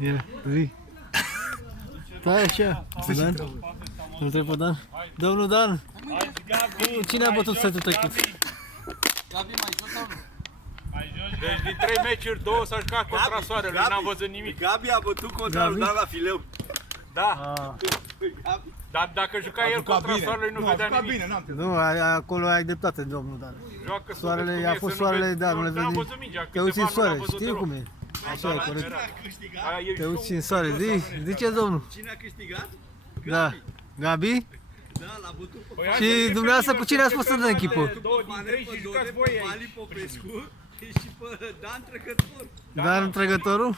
Ia, zi. Stai așa, Dan. Nu trebuie Dan. Domnul Dan, cine a bătut setul trecut? Gabi, mai jos sau nu? Deci din 3 meciuri, 2 s-a jucat contra Soarelui, n-am văzut nimic. Gabi a bătut contra lui Dan la fileu. Da. Dar dacă juca el contra Soarelui, nu vedea nimic. Nu, acolo ai dreptate, domnul Dan. Joacă Soarele, a fost soarele, da, nu le n-am vezi. văzut mingea, Te uiți în câteva nu soare, l-am văzut știu deloc. cum e. Așa e, corect. Te uiți în soare, zice domnul. Cine a câștigat? Da. Gabi? Da, l-a bătut pe Și dumneavoastră cu cine ați fost în echipă? 2 din 3 și jucați voi aici. Pali Popescu și pe Dan Trăgător. Dan Trăgătorul?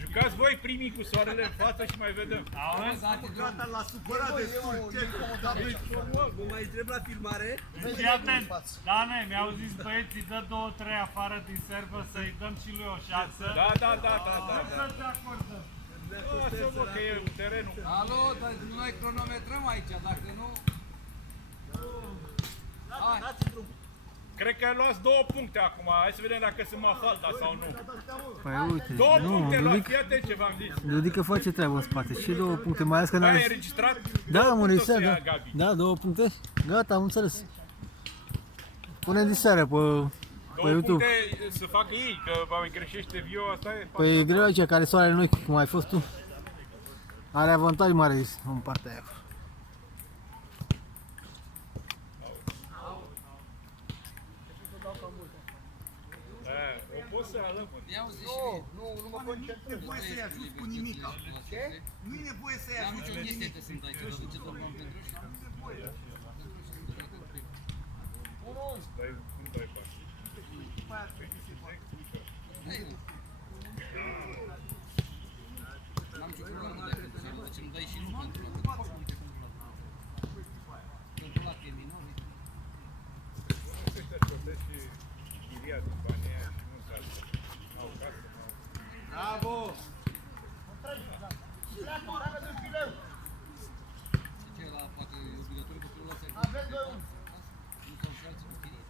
Jucați voi primii cu Soarele în față și mai vedem. Gata, l-a supărat de Vă mai întreb la filmare? Fii atent, Dane, mi-au zis băieții, dă 2-3 afară din servă să-i dăm și lui o șansă. Da. Să-ți acordăm. Lasă-mă că e terenul. Alo, dar noi cronometrăm aici, dacă nu... Cred că luați 2 puncte acum, hai să vedem dacă sunt Mafalda sau nu. Păi uite, 2 puncte nu, luați, fii atent ce v-am zis. Ludică face treabă în spate. Și 2 puncte, mai ales că Da, e n-are... înregistrat? Da, am înregistrat, Tot o să da. ia Gabi. Da, 2 puncte. Gata, am înțeles. Pune din seară pe 2 YouTube. puncte să facă ei, că vă mai greșește view, asta e. Păi e greu aici, care soarele noi, cum ai fost tu. Are avantaj mare în partea aia. O pot să alămă. Ia uzi și Nu mă concentrez. Nu e nevoie să-i ajut cu nimica. Ce? Nu e nevoie să-i am ajut nicio cu chestie nimic. că sunt aici, o să ce dăm bani pentru și... Dai, cum dai bani? N-am nicio problemă de atât, deci îmi dai și nu pentru atât. Pentru ăla că e minor, uite. Ăștia plătesc și chiria din banii aia și nu casă. N-au casă, n-au... Bravo! Ce ăla poate e obligatoriu pentru ăla să-i... Nu s-au și alții cu chirie.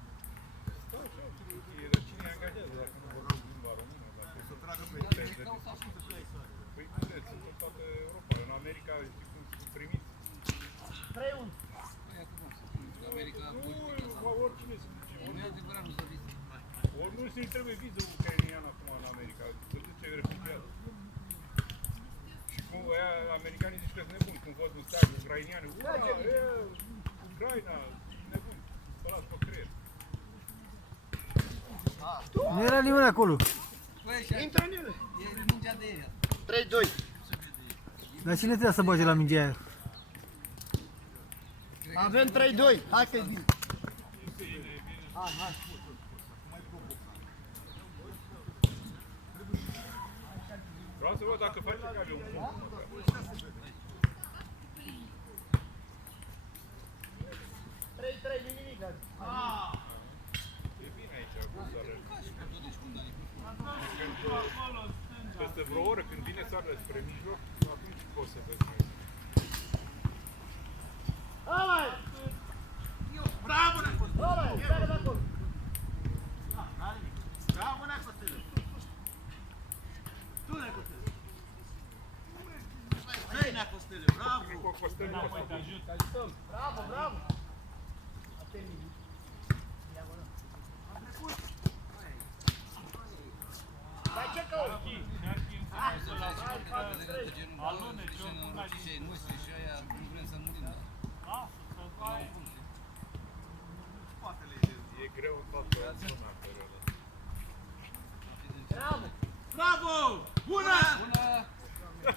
Stau și alții cu chirie, dar cine îi angajează dacă nu vorbesc limba română? Dacă să tragă pe internet. Păi vedeți, sunt în toată Europa. În America, știi cum sunt primiți? Păi acum, să spuneți că America... Nu, oricine se duce. Nu e adevărat, nu s-a vizit. Ori nu se-i trebuie viză ucrainian acum în America, se duce refugiat. Și cum ăia, americanii zic că sunt nebuni, când văd un steag ucrainian, ura, Ucraina, nebuni, spălați pe creier. Nu era nimeni acolo. Băi, așa, Intră în ele. e mingea de ea. 3-2. Dar cine trebuie să bage la mingea aia? Avem 3-2. Hai că-i bine. Vreau să văd dacă face Gabi un punct. E bine aici, cu soarele. Peste vreo oră, când vine soarele spre mijloc, atunci poți să vezi. Bravo, Necostele! Tu, Necostele! Hai, Necostele, bravo! Cu Costel nu poți să ajut. Bravo, bravo! Dar ce cauți? Noștri și aia nu vrem să murim, da? E greu în toată zona în perioada asta. Bravo! Bună! Bună!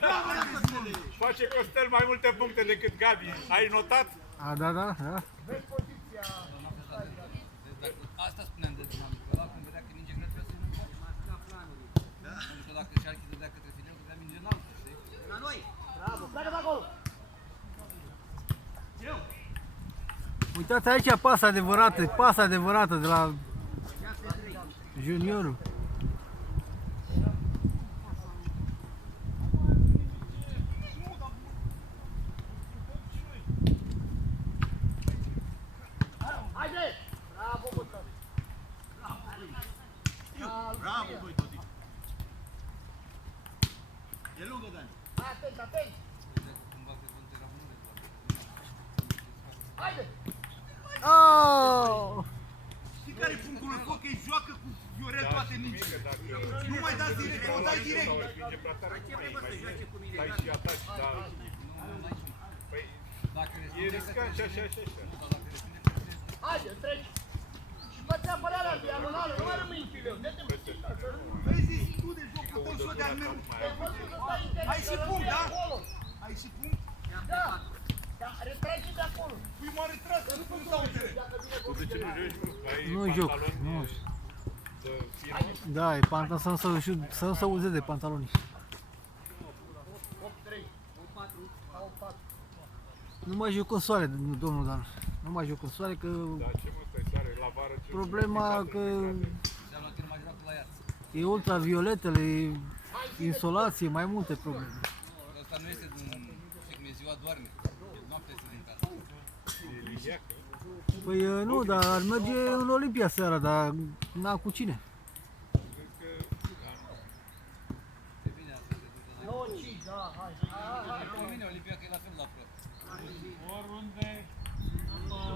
Bravo, Necostele! Face Costel mai multe puncte decât Gabi. Ai notat? Da. Asta spuneam de dinamicul ăla, când vedea că minge grea trebuie să-i nu faci. Pentru că dacă Șarchi dădea către fileu, dădea minge înaltă, știi? La noi! Bravo! Pleacă de acolo! Uitați aici pasa adevărată de la juniorul. Haide! Bravo, Bătăr! Bravo, băi, Toti! Oh! Știi care e punctul lui foc? Ei joacă cu Viorel toate mingile. Nu mai dați direct, o dai direct. Sau respinge platarea, nu mai stai și ataci, dar... Păi, e riscant și așa, și așa. Haide, treci! Și fă-ți apărarea diagonală, nu mai rămâi în fileu, dă-te Vezi tu de jocul tău și eu de-al meu. Ai și punct, da? Ai și punct? Da, da, retrage de acolo. Păi m-a retras, că nu pot să uite. Tu de ce nu joci, mă? Ai Nu joc, pantaloni nu. de firmă? Da, e pantalon să nu se auze de pantaloni. 8-3, 8-4, 8-4. Nu mai joc în soare, domnul Dan. Nu mai joc în soare că Dar ce mă stai soare? La vară ce... problema că Înseamnă că nu mai joacă la ea. e ultravioletele, e insolație, mai multe probleme. Asta nu este din... Știi cum e ziua doarme. Noaptea este din casă. E liniacă. Păi nu, dar ar merge în Olimpia seara, dar n-a cu cine. E bine asta. Se duce la... 9-5, da, hai. E bine, Olimpia că e la fel la pro. Oriunde,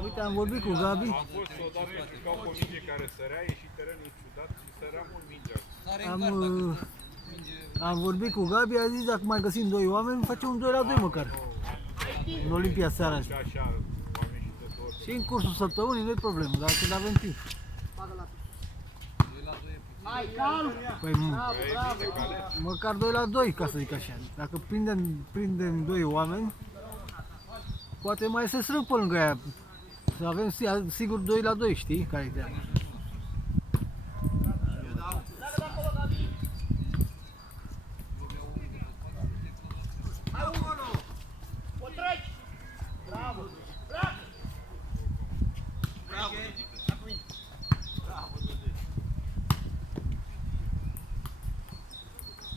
Uite, am vorbit cu Gabi. Am fost odată jucau cu o minge care sărea, ieși terenul ciudat și sărea mult mingea. Sare Am, în gard dacă minge... Am vorbit cu Gabi, a zis dacă mai găsim doi oameni, facem un 2 la 2 măcar. În Olimpia seara Și asta. așa, oameni și de două. Și în cursul săptămânii nu e problemă, dar când avem timp. 2 la 2 e puțin. Hai, calm! Păi E bine, că alegi. măcar 2 la 2, ca să zic așa. Dacă prindem doi oameni, poate mai se strâng pe lângă aia. Să avem sigur 2 la 2, știi? Care e treaba. Hai, 1-1! O treci! Bravo! Bravo! Bravo!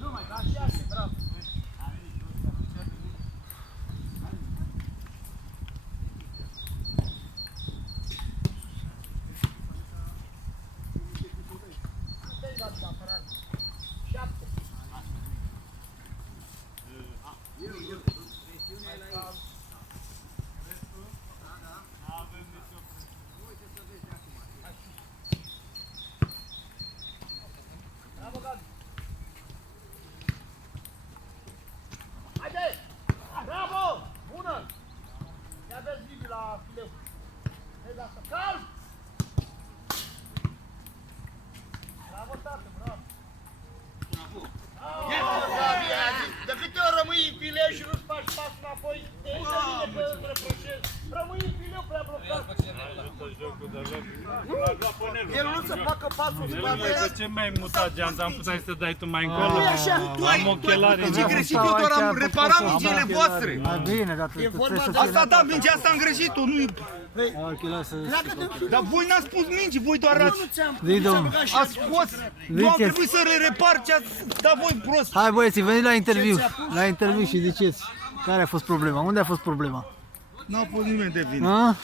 Nu mai, da, 6, bravo! Stai, Gabi, de apărare. 7. Bravo, Gabi! Haide! Bravo! Bună! Ia vezi Bibi la fileu. Vezi asta. Calm! Bravo, tată, bravo! Bravo, Gabi! De câte ori rămâi în fileu și nu-ți faci pasul înapoi, te iei de mine că îți reproșezi. Rămâi în fileu prea blocat. El nu se facă pasul în spate. de ce mi-ai mutat geanta? Am putea să dai tu mai încolo? Nu e așa, tu ai ochelarii. ce greșit, eu doar am reparat mingile voastre. Mai bine, dar E vorba de- Asta da, mingea asta am greșit-o, nu ochelari să... Dar voi n-ați spus mingi, voi doar ați... Zi, domnul. Ați scos, nu am trebuit să le repar ce ați dat voi prost. Hai băieți, veniți la interviu. La interviu și ziceți care a fost problema, unde a fost problema? N-a fost nimeni de vină. A?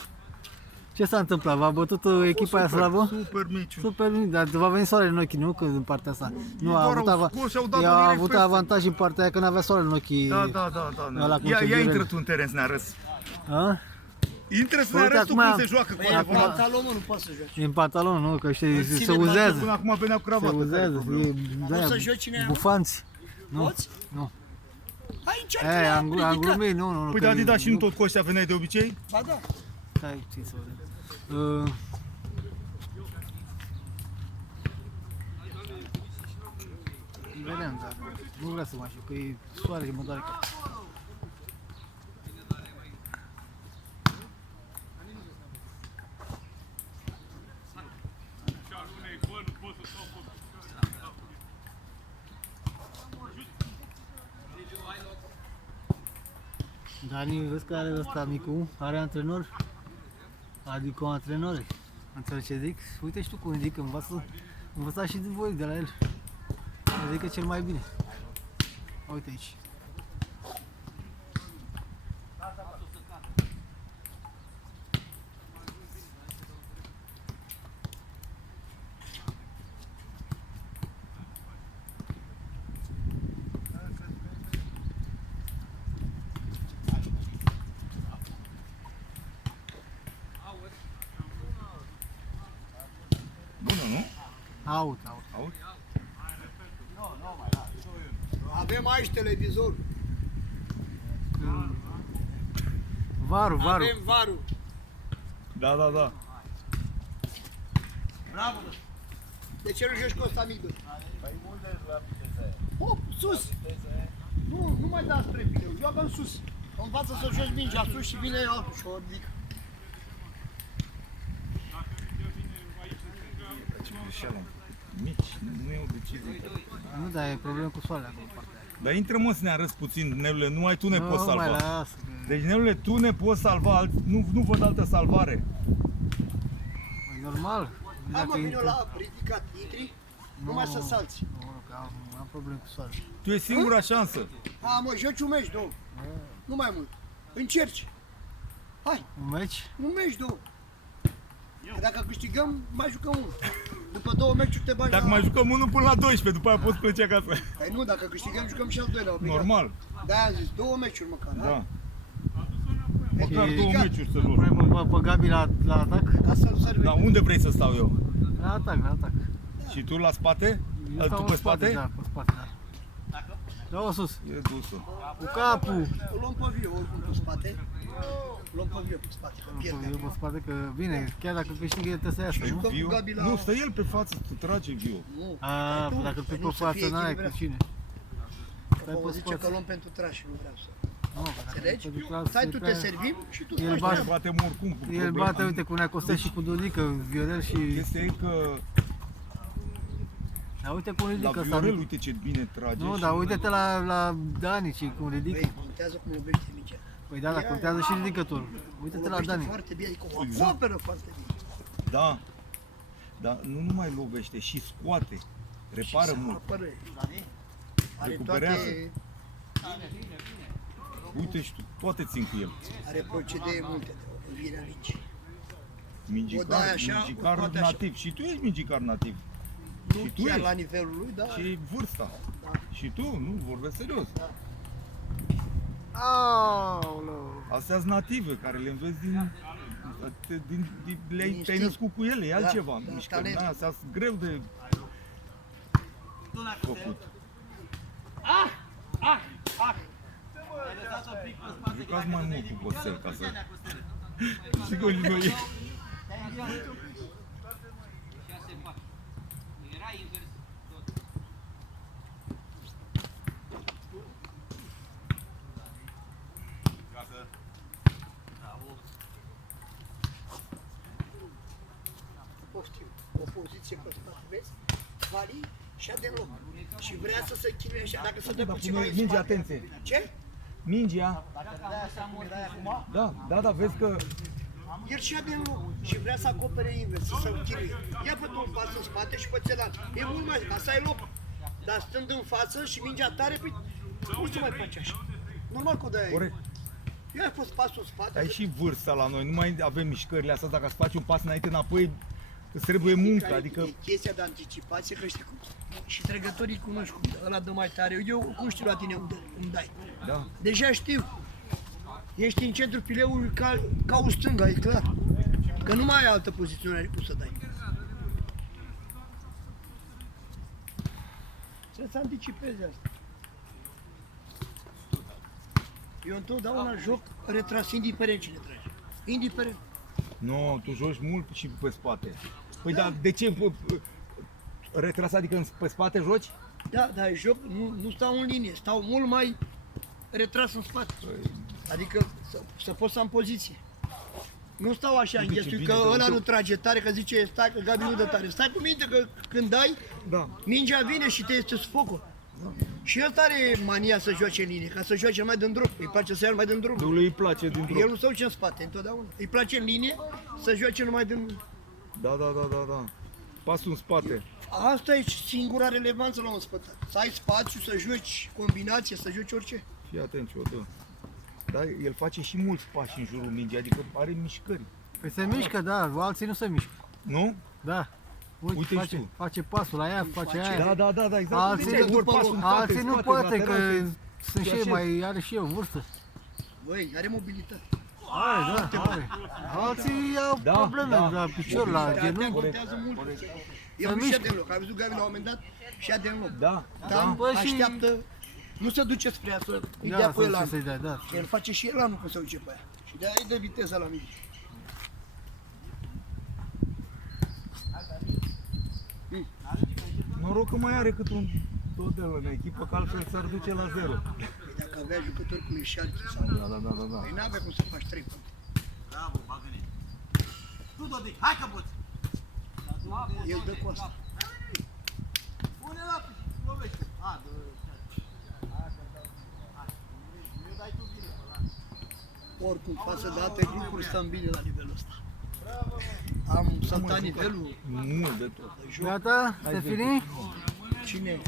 Ce s-a întâmplat? V-a bătut echipa aia slabă? Super miciu. Super, dar v-a venit soarele în ochi, nu? Că în partea asta. Nu, a doar avut, au scos și au dat ea a direct avut peste. avantaj în partea aia că n-avea soarele în ochi. Da. Ăla cu Ia Viorel. intră tu în teren să ne arăți. A? Intră să ne Uite, arăți tu acum- cum se joacă cu E adevărat. pantalon, mă, nu poți să joci. E în pantalon, nu? Că știi, se Până uzează. acum venea cu Se cravată. uzează. Poți să joci în ea? Bufanți. Nu? Poți? Nu. Hai, încearcă Ei, la am ridicat. glumit, nu. Păi că- da, Adidas și nu tot cu ăștia veneai de obicei? Ba da. Stai, ții să vedem. Vedem, dar nu vreau să mai știu, că e soare și mă doare capul. Dani, vezi că are ăsta micu, are antrenor? Adică o antrenore. Înțelegi ce zic? Uite și tu cum zic, învățați și voi de la el. Zic că cel mai bine. Uite aici. Out. Auzi? Avem aici televizor. Varul. Avem varul. Da. Bravo, bă. De ce nu joci cu ăsta mic, bă? Hop, sus! Nu mai da spre pileu, joacă în sus. Învață să joci mingea sus și vine altul și o ridică. Ce greșeală. Mici, nu e o decizie. Nu, dar e problemă cu soarele acolo. Partea aia. Dar intră mă să ne arăți puțin, Nelule, numai tu ne poți Nu mai salva. lasă. Deci, Nelule, tu ne poți salva, nu văd altă salvare. E normal. Hai mă, vine intră- la ridicat, intri, numai să salți. Nu, că am probleme cu soarele. Tu e singura șansă. A, mă, joci un meci, două. Nu mai mult. Încerci. Hai, Un meci? un meci, două. Că dacă câștigăm, mai jucăm unul. După 2 meciuri te bagi Dacă la... mai jucăm 1 până la 12, după aia poți plece acasă. Păi nu, dacă câștigăm, jucăm și al doilea. obligat. Normal, De-aia am zis, 2 meciuri măcar, da. Pentru Măcar 2 ridicat. meciuri să luăm. Punem pe Gabi la atac? Ca să-l servești. Dar unde vrei să stau eu? La atac. Și tu la spate? Eu Tu stau pe în spate? Da, pe spate, da. Da, sus. E dusă. Cu capul. O luăm pe viu, oricum pe spate. Luăm pe viu pe spate, că pierde. Eu pe spate că bine, chiar dacă câștigă trebuie să iasă, nu? Jucăm Viu? cu Gabi la... Nu, stă el pe față, tu trage viu. Nu, A, ai tu, dacă tu păi pe nu, să față fie n-ai cu echilibrat. cine? Că vă zice că luăm pentru trași, nu vreau să... Nu, că dacă Înțelegi? pentru clasă Stai, e tu te prea- servim și tu El faci bate- treaba. Batem oricum cu El problema. bate, uite, cu Neacostea și cu Dodică, Viorel și... Chestia e că Dar uite cum la ridică ăsta. Viorel, uite ce bine trage. Nu, și- dar uite-te la Dani și cum ridică. Băi, contează cum lovește mingea. Păi da, dar contează și ridicătorul. O Uite-te la lovește Dani. foarte bine, adică o Exact. acoperă foarte bine. Da. Dar nu numai lovește, și scoate. Repară Și se mult. apără. Are Recuperează. toate, Uite și tu, toate țin cu el. are procedee multe de învirea mingii. O dai Mingicar, așa, o mingicar scoate așa. nativ. Și tu ești mingicar nativ. Nu Și tu chiar ești. la nivelul lui, dar Și vârsta. Și tu, nu, vorbesc serios. Aoleu. Astea sunt native, care le înveți te-ai instinct. născut cu ele, e altceva. da, Mișcări, talent. da, astea sunt greu de făcut. Jucați mai mult cu Bosel, ca să... Sigur, noi... Era invers tot. poftim, o poziție pe spate, vezi? Vali și de loc. Și vrea să se chinuie așa, dacă se dă puțin mai în Minge, spate. atenție! Ce? Mingea! Da, vezi că... El și de loc și vrea să acopere invers, să se chinuie. Ia fă un pas în spate și pe țelan. E mult mai, ca să ai loc. Dar stând în față și mingea tare, păi nu se mai face așa. Normal că o dai. Corect. Eu ai fost pasul în spate. Ai și vârsta la noi, nu mai avem mișcările astea, dacă îți faci un pas înainte, înapoi, îți trebuie muncă, adică... E chestia de anticipație, că știi cum. Și trecătorii cunoști cum, ăla dă mai tare. Eu cum știu la tine unde îmi dai. Da. Deja știu. Ești în centrul pileului ca o stânga, e clar. Că nu mai ai altă poziționare cum să dai. Trebuie să anticipezi asta. Eu întotdeauna joc retras, indiferent cine trage. Indiferent. Nu, tu joci mult și pe spate. Păi da, de ce retras, adică pe spate joci? Da, dar joc, nu stau în linie, stau mult mai retras în spate. Adică să pot să am poziție. Nu stau așa Uite ce înghestui, bine că dă ăla uite. nu trage tare, că zice stai, că Gabi nu dă tare. Stai cu minte că când dai, Da. mingea vine și te este sufocul. Și ăsta are mania să joace în linie, ca să joace mai din drum. Îi place să ia mai din drum. Lui îi place din El drum. nu se duce în spate întotdeauna. Îi place în linie să joace numai din... Da. Pasul în spate. Asta e singura relevanță la un spătat. Să ai spațiu, să joci combinație, să joci orice. Fii atent ce o dă. Da, el face și mulți pași în jurul mingii, adică are mișcări. Păi se mișcă, da, alții nu se mișcă. Nu? Da. Uite, Uite și tu. face pasul la ea, face aia. Da, exact. Alții Uite, nu- vor pasul în spate, Alții nu spate, poate, că lateral, sunt și ei așezi. mai, are și eu vârstă. Băi, are mobilitate. Are, da, are. Alții au Da, probleme da. la picior, la genunchi. Contează mult. El nu și-a de loc. Ai văzut Gavi la un moment dat? Și-a de loc. Da. Da, Bă, și- așteaptă, nu se duce spre ea să îi dea Da, pe el să anul. să-i dai, da. El face și el anul când se duce pe aia. Și de-aia îi dă viteza la mine. Noroc că mai are cât un totel în echipă, că altfel s-ar duce la 0. Păi dacă avea jucători cum e Șarchi sau... Da. Păi n-avea cum să faci 3 puncte. Bravo, bagă-ne. Tu, Dodic, hai că poți. El dă cu asta. Pune la lovește. A, dă. Nu dai tu bine pe ăla. Oricum, față de alte grupuri, stăm bine la nivelul ăsta. Am saltat nivelul. Mult de tot. Gata? Să finim? Cine?